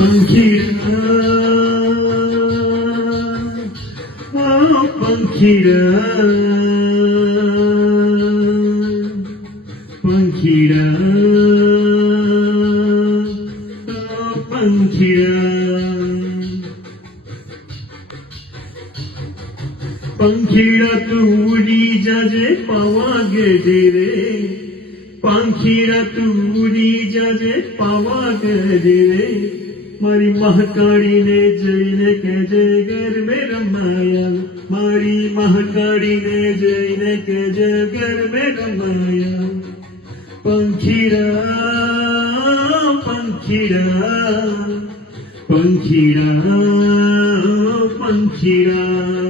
પંખીડા પંખીડા પંખીડા પંખીડા તું ઉડી જાજે પાવાગઢ રે પંખીડા તું ઉડી જાજે પાવાગઢ રે મારી મહાકાળીને જઈને કહેજે ગરબે રમાયા મારી મહાકાળીને જઈને કહેજે ગરબે રમાયા પંખીડા પંખીડા પંખીડા પંખીડા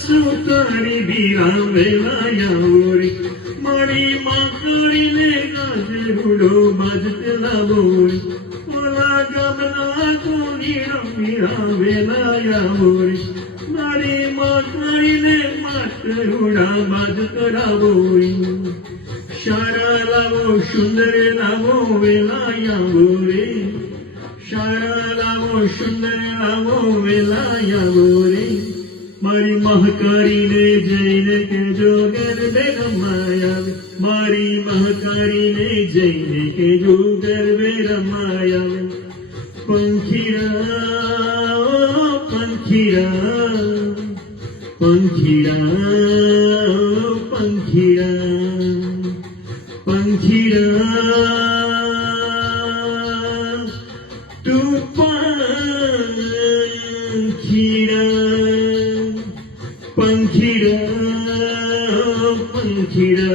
સુતારી બીરા વેલાયા રે મારી માકડીને ગાજરુડો બાજતે લાવો રે ઓલા ગામના કોની રમ્યા વેલાયા રે મારી માકડીને માટરુડા બાજતે લાવો રે શાળા લાવો સુંદર લાવો વેલાયા રે શાળા લાવો સુંદર લાવો વેલાયા રે મારી મહાકાળીને જઈને કહેજો ગરબે રમાયા મારી મહાકાળીને જઈને કહેજો ગરબે રમાયા પંખીડા પંખીડા પંખીડા પંખીડા પંખીડા તું પંખીડા પંખીડા પંખીડા